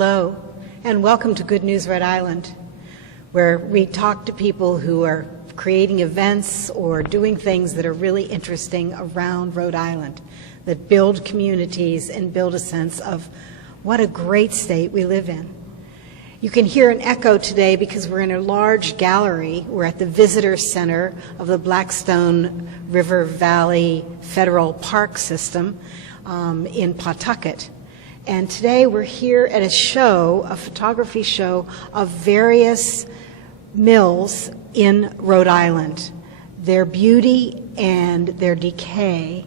Hello, and welcome to Good News Rhode Island, where we talk to people who are creating events or doing things that are really interesting around Rhode Island, that build communities and build a sense of what a great state we live in. You can hear an echo today because we're in a large gallery. We're at the Visitor Center of the Blackstone River Valley Federal Park System in Pawtucket. And today we're here at a show, a photography show of various mills in Rhode Island. Their beauty and their decay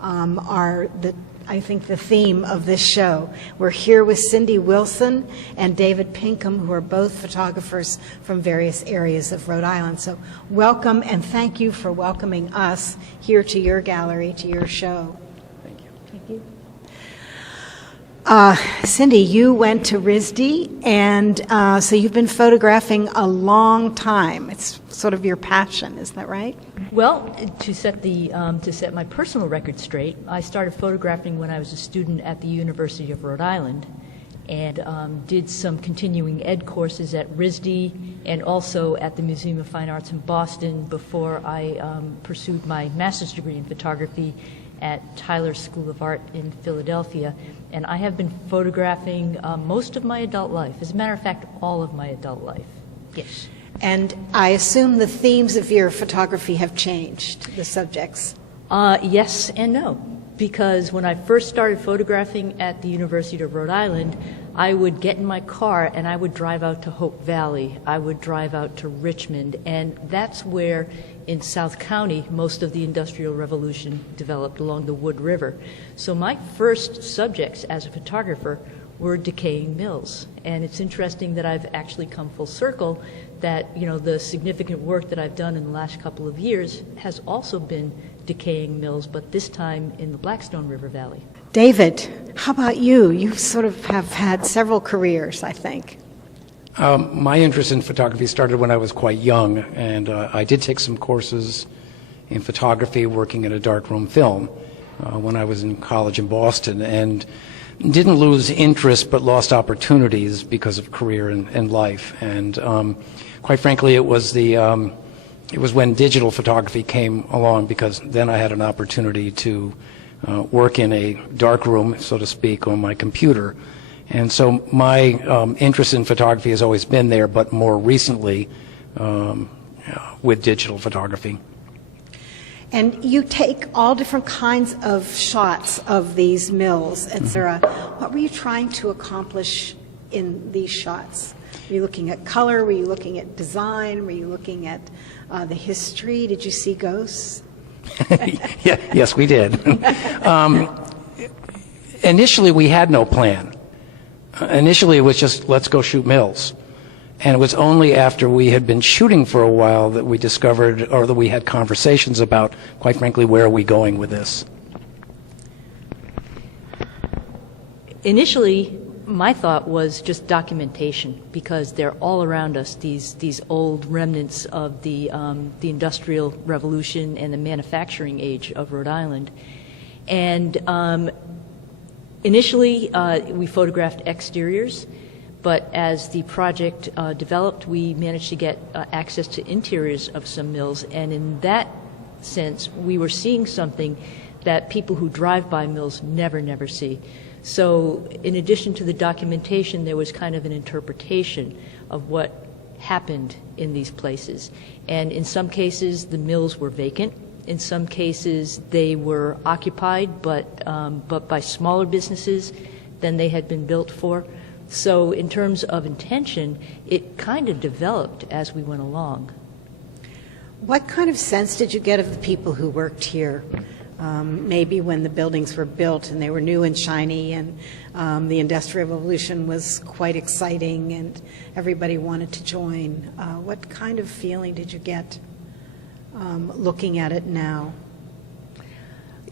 are I think the theme of this show. We're here with Cindy Wilson and David Pinkham, who are both photographers from various areas of Rhode Island. So welcome, and thank you for welcoming us here to your gallery, to your show. Thank you. Thank you. Cindy, you went to RISD, and so you've been photographing a long time. It's sort of your passion, isn't that right? Well, to set my personal record straight, I started photographing when I was a student at the University of Rhode Island, and did some continuing ed courses at RISD and also at the Museum of Fine Arts in Boston before I pursued my master's degree in photography at Tyler School of Art in Philadelphia. And I have been photographing most of my adult life. As a matter of fact, all of my adult life. Yes. And I assume the themes of your photography have changed, the subjects. Yes and no. Because when I first started photographing at the University of Rhode Island, I would get in my car and I would drive out to Hope Valley. I would drive out to Richmond, and that's where in South County most of the Industrial Revolution developed, along the Wood River. So my first subjects as a photographer were decaying mills. And it's interesting that I've actually come full circle, that the significant work that I've done in the last couple of years has also been decaying mills, but this time in the Blackstone River Valley. David, how about you? You sort of have had several careers, I think. My interest in photography started when I was quite young, and I did take some courses in photography working in a darkroom film when I was in college in Boston, and didn't lose interest but lost opportunities because of career and life. And quite frankly, it was when digital photography came along, because then I had an opportunity to work in a dark room, so to speak, on my computer. And so my interest in photography has always been there, but more recently with digital photography. And you take all different kinds of shots of these mills, etc. What were you trying to accomplish in these shots? Were you looking at color? Were you looking at design? Were you looking at the history? Did you see ghosts? Yeah, yes, we did. Initially, we had no plan. Initially, it was just, let's go shoot mills. And it was only after we had been shooting for a while that we discovered, or that we had conversations about, quite frankly, where are we going with this? Initially, my thought was just documentation, because they're all around us, these old remnants of the Industrial Revolution and the manufacturing age of Rhode Island. And initially, we photographed exteriors, but as the project developed, we managed to get access to interiors of some mills, and in that sense, we were seeing something that people who drive by mills never see. So in addition to the documentation, there was kind of an interpretation of what happened in these places. And in some cases, the mills were vacant. In some cases, they were occupied, but by smaller businesses than they had been built for. So in terms of intention, it kind of developed as we went along. What kind of sense did you get of the people who worked here? Maybe when the buildings were built and they were new and shiny, and the Industrial Revolution was quite exciting and everybody wanted to join. What kind of feeling did you get looking at it now?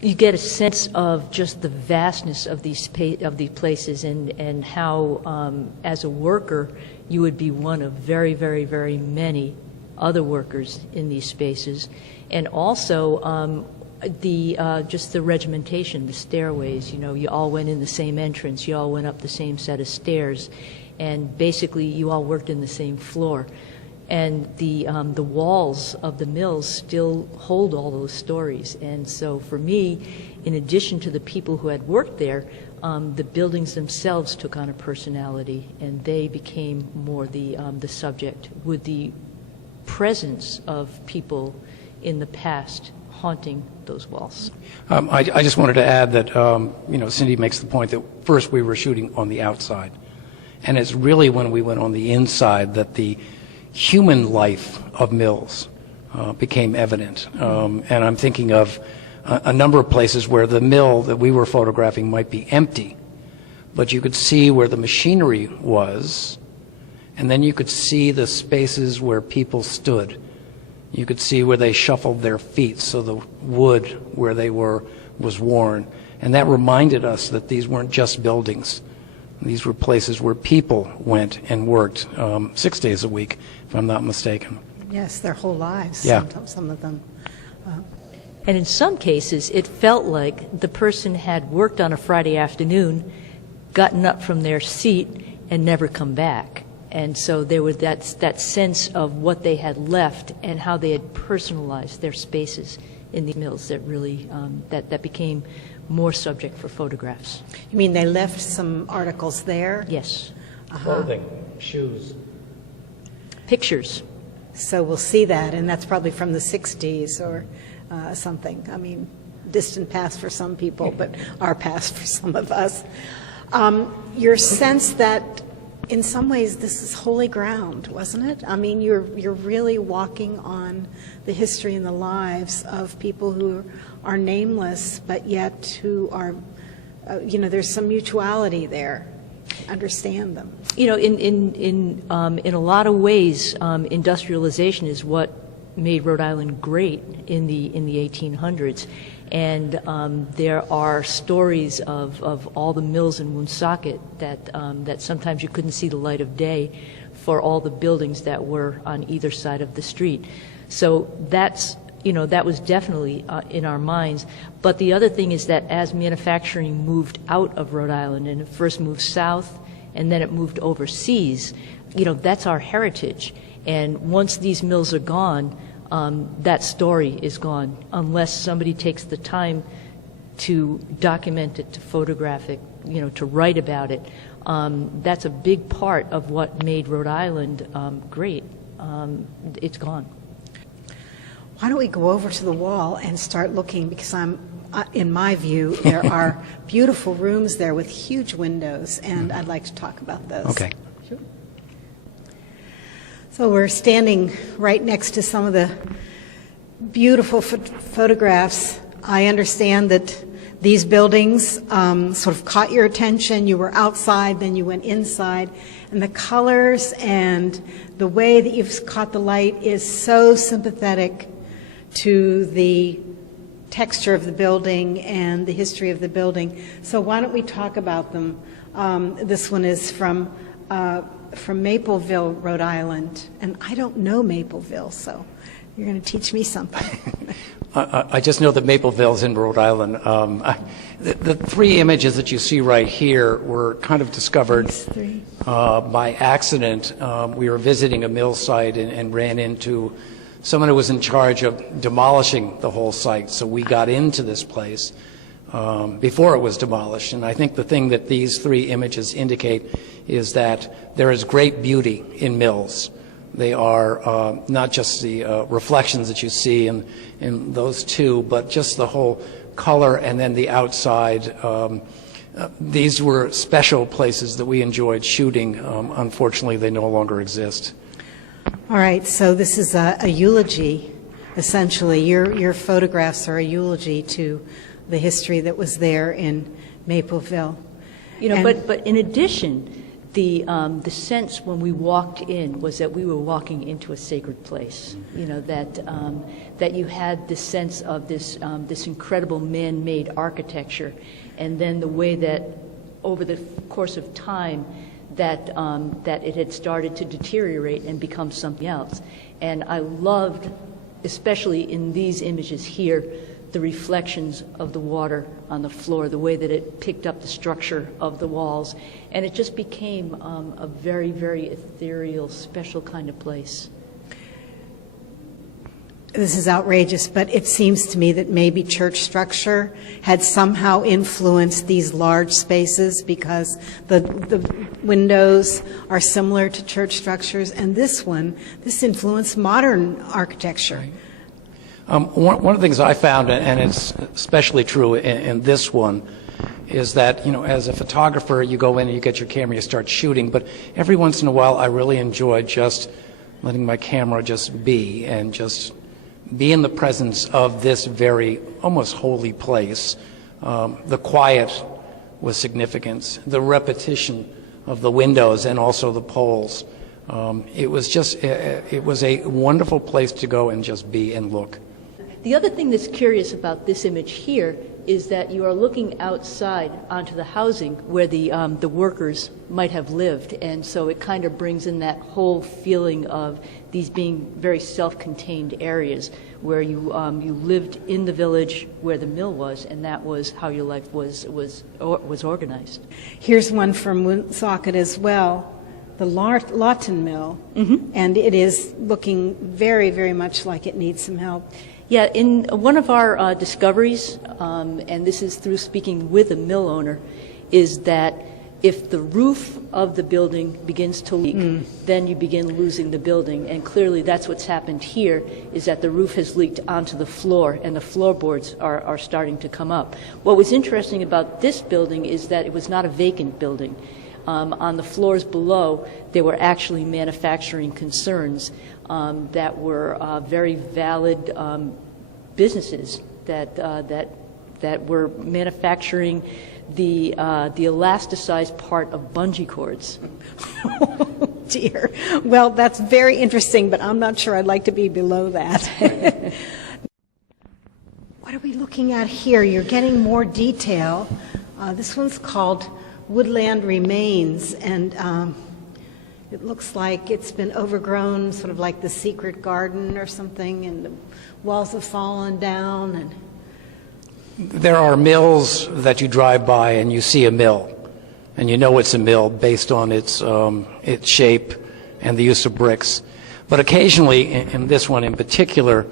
You get a sense of just the vastness of these places, and how, as a worker, you would be one of very, very, very many other workers in these spaces. And also, Just the regimentation, the stairways, you all went in the same entrance, you all went up the same set of stairs, and basically you all worked in the same floor. And the walls of the mills still hold all those stories. And so for me, in addition to the people who had worked there, the buildings themselves took on a personality, and they became more the subject, with the presence of people in the past haunting those walls. I just wanted to add that, Cindy makes the point that first we were shooting on the outside. And it's really when we went on the inside that the human life of mills became evident. And I'm thinking of a number of places where the mill that we were photographing might be empty, but you could see where the machinery was, and then you could see the spaces where people stood. You could see where they shuffled their feet, so the wood where they were was worn. And that reminded us that these weren't just buildings. These were places where people went and worked 6 days a week, if I'm not mistaken. Yes, their whole lives, Yeah. some of them. And in some cases, it felt like the person had worked on a Friday afternoon, gotten up from their seat, and never come back. And so there was that sense of what they had left and how they had personalized their spaces in the mills that really, that became more subject for photographs. You mean they left some articles there? Yes. Clothing, shoes. Pictures. So we'll see that, and that's probably from the 60s or something. I mean, distant past for some people, but our past for some of us. Your sense that in some ways this is holy ground, wasn't it? I mean, you're really walking on the history and the lives of people who are nameless, but yet who are, there's some mutuality there. Understand them. In a lot of ways, industrialization is what made Rhode Island great in the 1800s, and there are stories of all the mills in Woonsocket that sometimes you couldn't see the light of day for all the buildings that were on either side of the street. So that was definitely in our minds. But the other thing is that as manufacturing moved out of Rhode Island, and it first moved south and then it moved overseas, that's our heritage. And once these mills are gone, that story is gone, unless somebody takes the time to document it, to photograph it, to write about it. That's a big part of what made Rhode Island great. It's gone. Why don't we go over to the wall and start looking, because in my view, there are beautiful rooms there with huge windows, and I'd like to talk about those. Okay. Sure. So we're standing right next to some of the beautiful photographs. I understand that these buildings sort of caught your attention. You were outside, then you went inside, and the colors and the way that you've caught the light is so sympathetic to the texture of the building and the history of the building. So why don't we talk about them? This one is from Mapleville, Rhode Island, and I don't know Mapleville, so you're going to teach me something. I just know that Mapleville's in Rhode Island. The three images that you see right here were kind of discovered by accident. We were visiting a mill site and ran into someone who was in charge of demolishing the whole site. So we got into this place before it was demolished. And I think the thing that these three images indicate is that there is great beauty in mills. They are not just the reflections that you see in those two, but just the whole color and then the outside. These were special places that we enjoyed shooting. Unfortunately, they no longer exist. All right, so this is a eulogy, essentially. Your photographs are a eulogy to the history that was there in Mapleville. But in addition, the sense when we walked in was that we were walking into a sacred place. That you had this sense of this incredible man-made architecture, and then the way that over the course of time that it had started to deteriorate and become something else. And I loved, especially in these images here, the reflections of the water on the floor, the way that it picked up the structure of the walls. And it just became a very, very ethereal, special kind of place. This is outrageous, but it seems to me that maybe church structure had somehow influenced these large spaces, because the windows are similar to church structures, and this influenced modern architecture. One of the things I found, and it's especially true in this one, is that, as a photographer, you go in and you get your camera, you start shooting, but every once in a while I really enjoy just letting my camera just be, and just be in the presence of this very almost holy place. The quiet was significant, the repetition of the windows and also the poles. It was a wonderful place to go and just be and look. The other thing that's curious about this image here is that you are looking outside onto the housing where the workers might have lived, and so it kind of brings in that whole feeling of these being very self-contained areas where you lived in the village where the mill was, and that was how your life was organized. Here's one from Woonsocket as well, the Lawton Mill, and it is looking very, very much like it needs some help. Yeah, in one of our discoveries, and this is through speaking with a mill owner, is that if the roof of the building begins to leak, then you begin losing the building. And clearly that's what's happened here, is that the roof has leaked onto the floor, and the floorboards are starting to come up. What was interesting about this building is that it was not a vacant building. On the floors below, there were actually manufacturing concerns that were very valid businesses that were manufacturing the elasticized part of bungee cords. Oh, dear. Well, that's very interesting, but I'm not sure I'd like to be below that. What are we looking at here? You're getting more detail. This one's called Woodland Remains, and it looks like it's been overgrown, sort of like the secret garden or something, and the walls have fallen down. And there are mills that you drive by and you see a mill, and you know it's a mill based on its shape and the use of bricks. But occasionally, in this one in particular,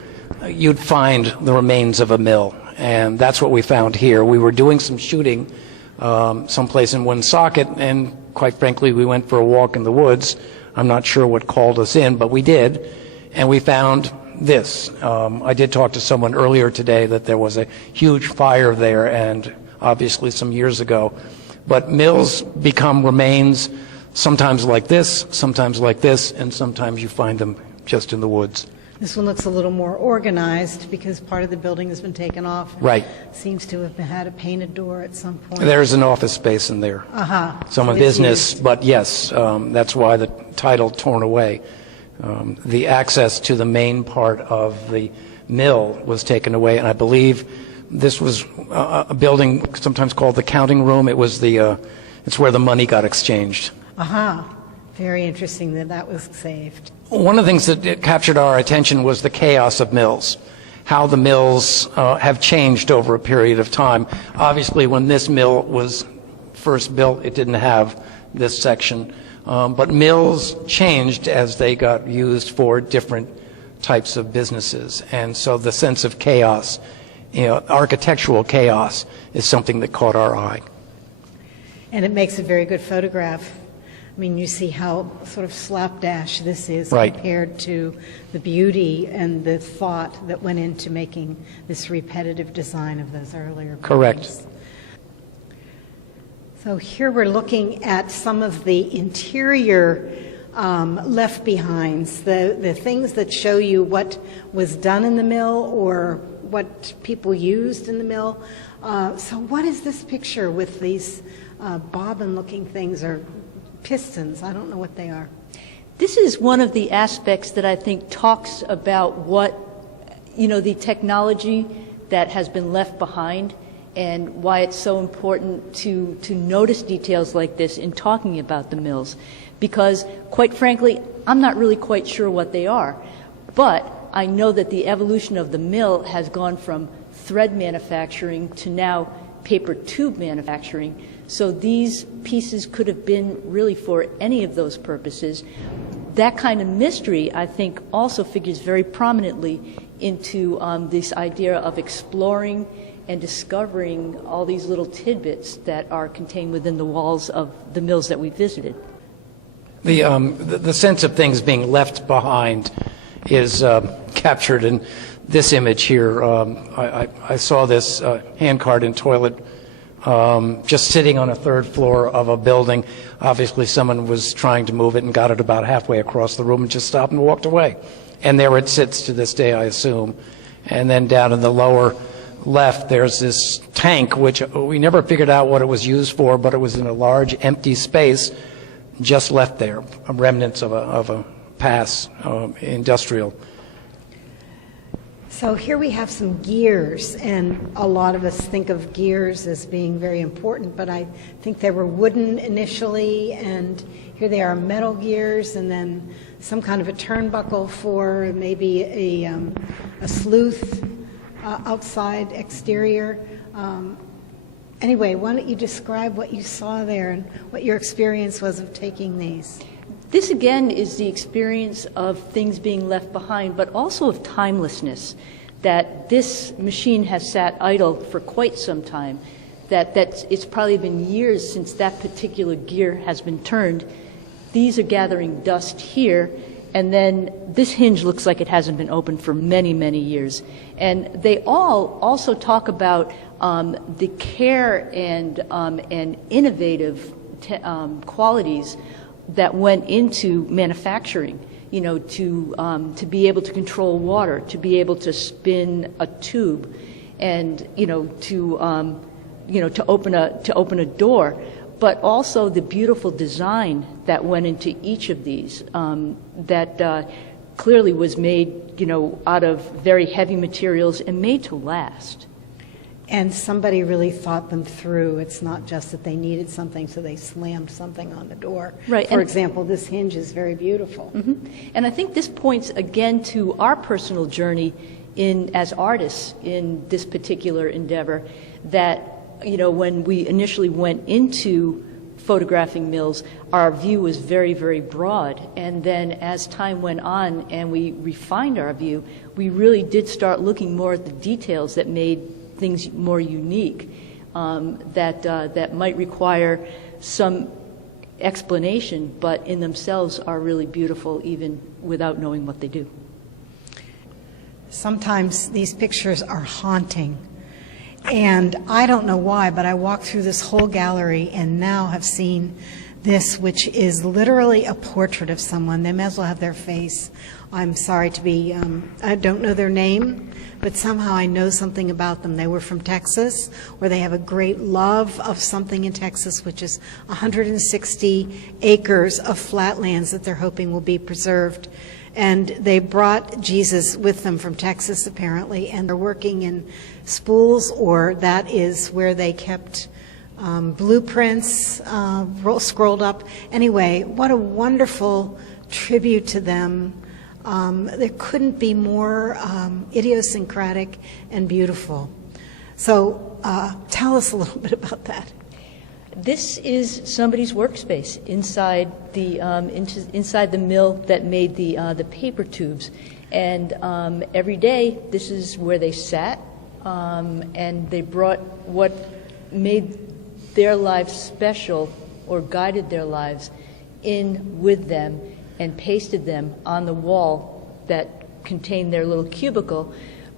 you'd find the remains of a mill, and that's what we found here. We were doing some shooting someplace in Woonsocket, and quite frankly, we went for a walk in the woods. I'm not sure what called us in, but we did, and we found this. I did talk to someone earlier today that there was a huge fire there, and obviously some years ago. But mills become remains, sometimes like this, and sometimes you find them just in the woods. this one looks a little more organized because part of the building has been taken off. Right. Seems to have had a painted door at some point. There's an office space in there. Some So of it's business, used. but yes, that's why the title torn away. The access to the main part of the mill was taken away, and I believe this was a building sometimes called the counting room. It was it's where the money got exchanged. Very interesting that that was saved. One of the things that captured our attention was the chaos of mills, how the mills have changed over a period of time. Obviously, when this mill was first built, it didn't have this section, but mills changed as they got used for different types of businesses, and so the sense of chaos, architectural chaos, is something that caught our eye. And it makes a very good photograph. I mean, you see how sort of slapdash this is Right. compared to the beauty and the thought that went into making this repetitive design of those earlier buildings. Correct. So here we're looking at some of the interior left behinds, the things that show you what was done in the mill or what people used in the mill. So what is this picture with these bobbin-looking things or pistons? I don't know what they are. This is one of the aspects that I think talks about what, the technology that has been left behind and why it's so important to notice details like this in talking about the mills. Because, quite frankly, I'm not really quite sure what they are. But I know that the evolution of the mill has gone from thread manufacturing to now paper tube manufacturing. So these pieces could have been really for any of those purposes. That kind of mystery, I think, also figures very prominently into this idea of exploring and discovering all these little tidbits that are contained within the walls of the mills that we visited. The sense of things being left behind is captured in this image here. I saw this hand-cart and toilet just sitting on a third floor of a building. Obviously, someone was trying to move it and got it about halfway across the room and just stopped and walked away. And there it sits to this day, I assume. And then down in the lower left, there's this tank, which we never figured out what it was used for, but it was in a large empty space just left there, remnants of a past industrial. So here we have some gears, and a lot of us think of gears as being very important, but I think they were wooden initially, and here they are metal gears, and then some kind of a turnbuckle for maybe a sleuth outside exterior. Anyway, why don't you describe what you saw there and what your experience was of taking these? This, again, is the experience of things being left behind, but also of timelessness, that this machine has sat idle for quite some time, that it's probably been years since that particular gear has been turned. These are gathering dust here, and then this hinge looks like it hasn't been opened for many, many years. And they all also talk about the care and innovative qualities that went into manufacturing, you know, to be able to control water, to be able to spin a tube, and to open a door, but also the beautiful design that went into each of these that clearly was made, out of very heavy materials and made to last. And somebody really thought them through. It's not just that they needed something, so they slammed something on the door. Right. For example, this hinge is very beautiful. Mm-hmm. And I think this points again to our personal journey as artists in this particular endeavor, that, when we initially went into photographing mills, our view was very, very broad. And then as time went on and we refined our view, we really did start looking more at the details that made things more unique, that might require some explanation, but in themselves are really beautiful even without knowing what they do. Sometimes these pictures are haunting. And I don't know why, but I walked through this whole gallery and now have seen this, which is literally a portrait of someone. They may as well have their face. I'm sorry to be, I don't know their name, but somehow I know something about them. They were from Texas, where they have a great love of something in Texas, which is 160 acres of flatlands that they're hoping will be preserved. And they brought Jesus with them from Texas, apparently, and they're working in spools, or that is where they kept blueprints scrolled up. Anyway, what a wonderful tribute to them. There couldn't be more idiosyncratic and beautiful. So tell us a little bit about that. This is somebody's workspace inside the inside the mill that made the paper tubes, and every day this is where they sat, and they brought what made their lives special or guided their lives in with them and pasted them on the wall that contained their little cubicle,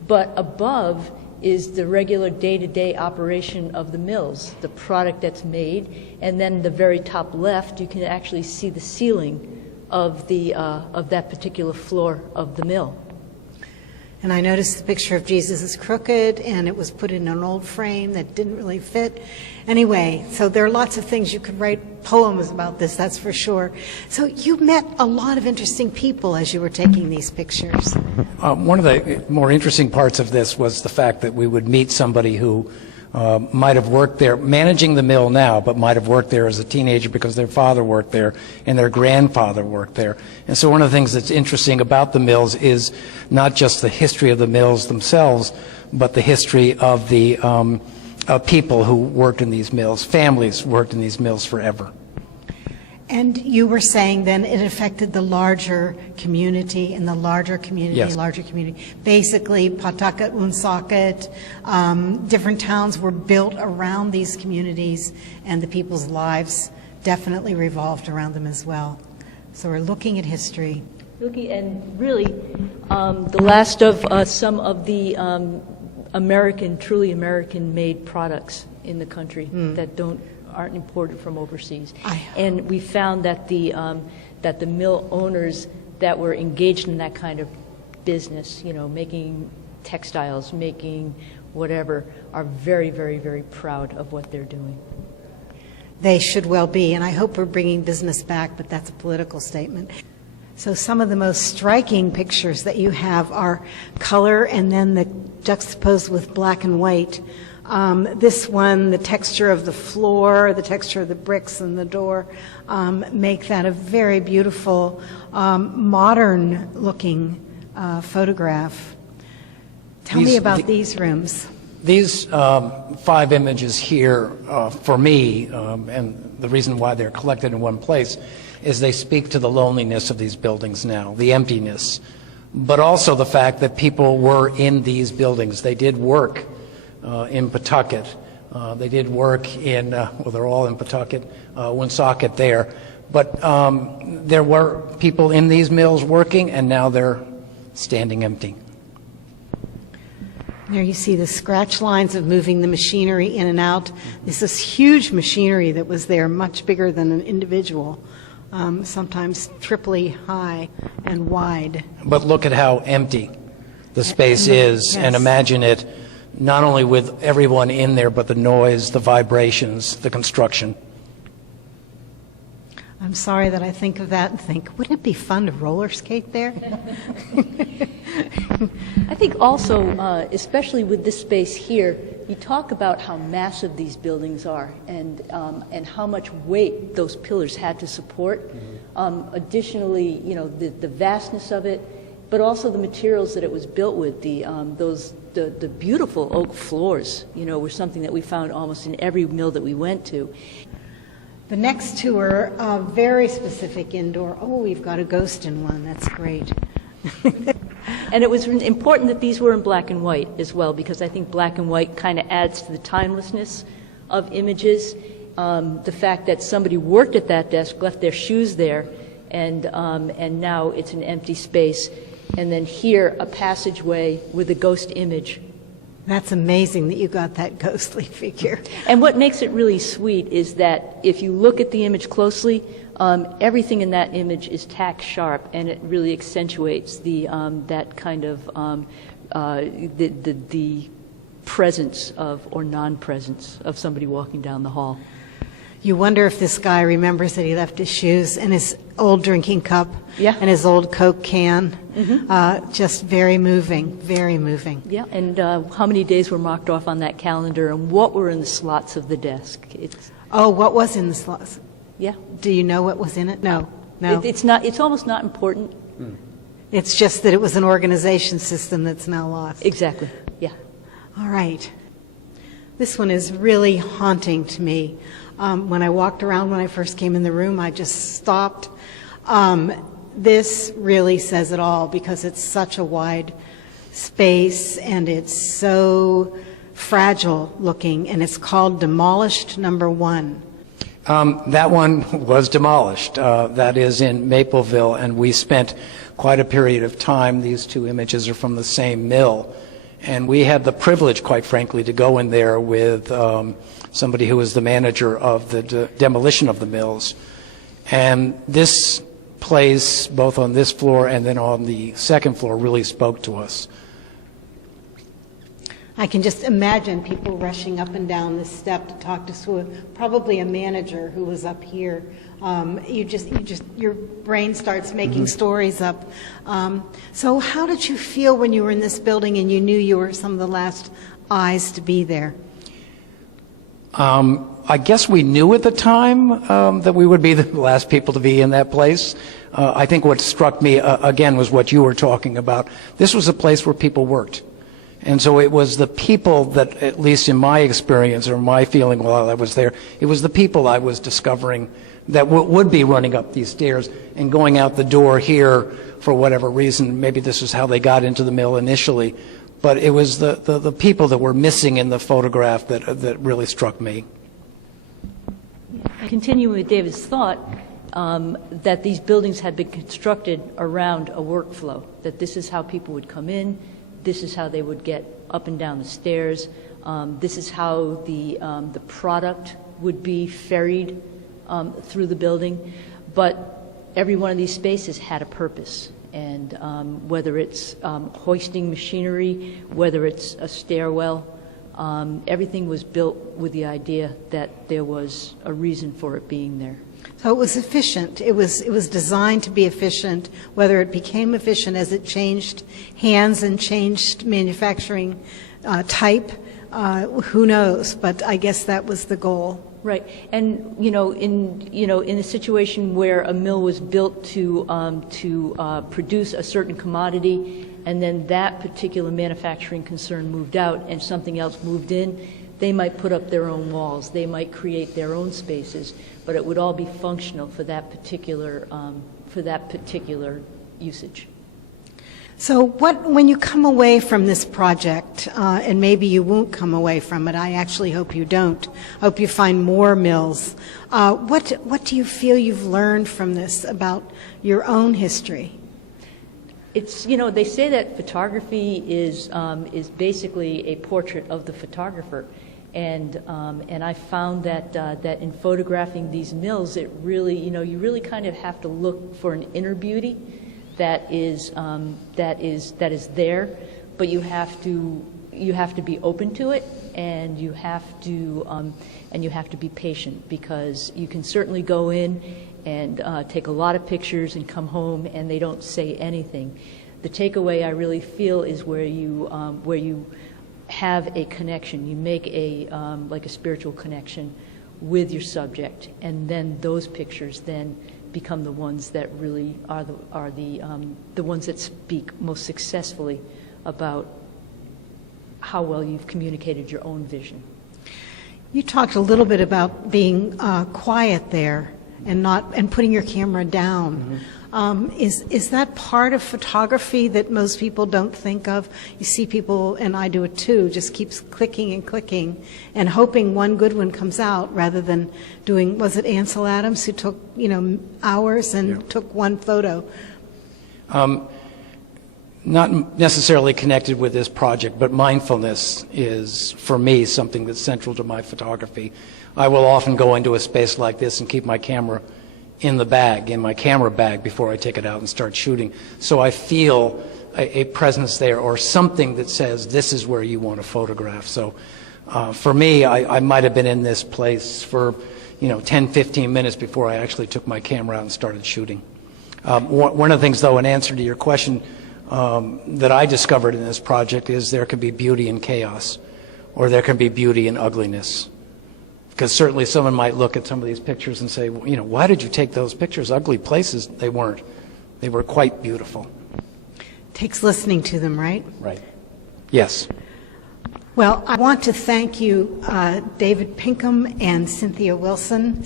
but above is the regular day-to-day operation of the mills, the product that's made, and then the very top left you can actually see the ceiling of that particular floor of the mill. And I noticed the picture of Jesus is crooked, and it was put in an old frame that didn't really fit. Anyway, so there are lots of things. You could write poems about this, that's for sure. So you met a lot of interesting people as you were taking these pictures. One of the more interesting parts of this was the fact that we would meet somebody who might have worked there, managing the mill now, but might have worked there as a teenager because their father worked there and their grandfather worked there. And so one of the things that's interesting about the mills is not just the history of the mills themselves, but the history of the people who worked in these mills, families worked in these mills forever. And you were saying then it affected the larger community, and the larger community, Yes. larger community. Basically, Pawtucket, Woonsocket, different towns were built around these communities, and the people's lives definitely revolved around them as well. So we're looking at history. And really, the last of some of the truly American-made products in the country that aren't imported from overseas. And we found that the mill owners that were engaged in that kind of business, making textiles, making whatever, are very, very, very proud of what they're doing. They should well be, and I hope we're bringing business back, but that's a political statement. So some of the most striking pictures that you have are color and then the juxtaposed with black and white. This one, the texture of the floor, the texture of the bricks and the door, make that a very beautiful, modern-looking photograph. Tell me about these rooms. These 5 images here, for me, and the reason why they're collected in one place, is they speak to the loneliness of these buildings now, the emptiness, but also the fact that people were in these buildings. They did work in Pawtucket. They did work in, well, they're all in Pawtucket, Woonsocket there. But there were people in these mills working, and now they're standing empty. There you see the scratch lines of moving the machinery in and out. This is huge machinery that was there, much bigger than an individual, sometimes triply high and wide. But look at how empty the space is, and imagine it not only with everyone in there, but the noise, the vibrations, the construction. I'm sorry that I think of that and think, wouldn't it be fun to roller skate there? I think also, especially with this space here, you talk about how massive these buildings are and how much weight those pillars had to support. Additionally, the vastness of it, but also the materials that it was built with. The beautiful oak floors, were something that we found almost in every mill that we went to. The next two are very specific indoor. Oh, we've got a ghost in one. That's great. And it was important that these were in black and white as well, because I think black and white kind of adds to the timelessness of images. The fact that somebody worked at that desk, left their shoes there, and now it's an empty space. And then here, a passageway with a ghost image. That's amazing that you got that ghostly figure. And what makes it really sweet is that if you look at the image closely, everything in that image is tack sharp, and it really accentuates that kind of the presence of or non-presence of somebody walking down the hall. You wonder if this guy remembers that he left his shoes and his old drinking cup and his old Coke can. Just very moving, very moving. Yeah, and how many days were marked off on that calendar, and what were in the slots of the desk? What was in the slots? Yeah. Do you know what was in it? No. It's not. It's almost not important. It's just that it was an organization system that's now lost. Exactly. Yeah. All right. This one is really haunting to me. When I walked around when I first came in the room, I just stopped. This really says it all, because it's such a wide space and it's so fragile looking, and it's called Demolished Number 1. That one was demolished. That is in Mapleville, and we spent quite a period of time. These two images are from the same mill. And we had the privilege, quite frankly, to go in there with somebody who was the manager of the demolition of the mills. And this place, both on this floor and then on the second floor, really spoke to us. I can just imagine people rushing up and down this step to talk to probably a manager who was up here. Your brain starts making stories up. So how did you feel when you were in this building and you knew you were some of the last eyes to be there? I guess we knew at the time that we would be the last people to be in that place. I think what struck me, again, was what you were talking about. This was a place where people worked. And so it was the people that, at least in my experience or my feeling while I was there, it was the people I was discovering that would be running up these stairs and going out the door here for whatever reason. Maybe this is how they got into the mill initially. But it was the people that were missing in the photograph that really struck me. Continuing with David's thought, that these buildings had been constructed around a workflow, that this is how people would come in, this is how they would get up and down the stairs, this is how the product would be ferried through the building. But every one of these spaces had a purpose. And whether it's hoisting machinery, whether it's a stairwell, everything was built with the idea that there was a reason for it being there. So it was efficient. It was designed to be efficient. Whether it became efficient as it changed hands and changed manufacturing type, who knows? But I guess that was the goal. Right, and in a situation where a mill was built to produce a certain commodity, and then that particular manufacturing concern moved out and something else moved in, they might put up their own walls, they might create their own spaces, but it would all be functional for that particular usage. So when you come away from this project, and maybe you won't come away from it, I actually hope you don't, I hope you find more mills, what do you feel you've learned from this about your own history? It's, they say that photography is basically a portrait of the photographer. And I found that in photographing these mills, it really, you really kind of have to look for an inner beauty that is there, but you have to be open to it, and you have to be patient, because you can certainly go in and take a lot of pictures and come home and they don't say anything. The takeaway I really feel is where you have a connection, you make like a spiritual connection with your subject, and then those pictures then become the ones that really are the ones that speak most successfully about how well you've communicated your own vision. You talked a little bit about being quiet there and putting your camera down. Mm-hmm. Is that part of photography that most people don't think of? You see people, and I do it too, just keeps clicking and clicking and hoping one good one comes out, rather than doing, was it Ansel Adams who took hours and took one photo? Not necessarily connected with this project, but mindfulness is, for me, something that's central to my photography. I will often go into a space like this and keep my camera in my camera bag, before I take it out and start shooting. So I feel a presence there, or something that says, this is where you want to photograph. So for me, I might have been in this place for 10, 15 minutes before I actually took my camera out and started shooting. One of the things, though, in answer to your question, that I discovered in this project is there can be beauty in chaos, or there can be beauty in ugliness. Because certainly someone might look at some of these pictures and say, why did you take those pictures? Ugly places. They weren't. They were quite beautiful. Takes listening to them, right? Right. Yes. Well, I want to thank you, David Pinkham and Cindy Wilson,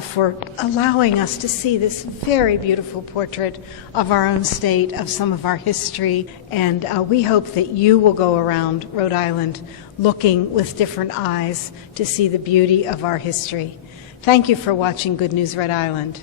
for allowing us to see this very beautiful portrait of our own state, of some of our history, and we hope that you will go around Rhode Island looking with different eyes to see the beauty of our history. Thank you for watching Good News Rhode Island.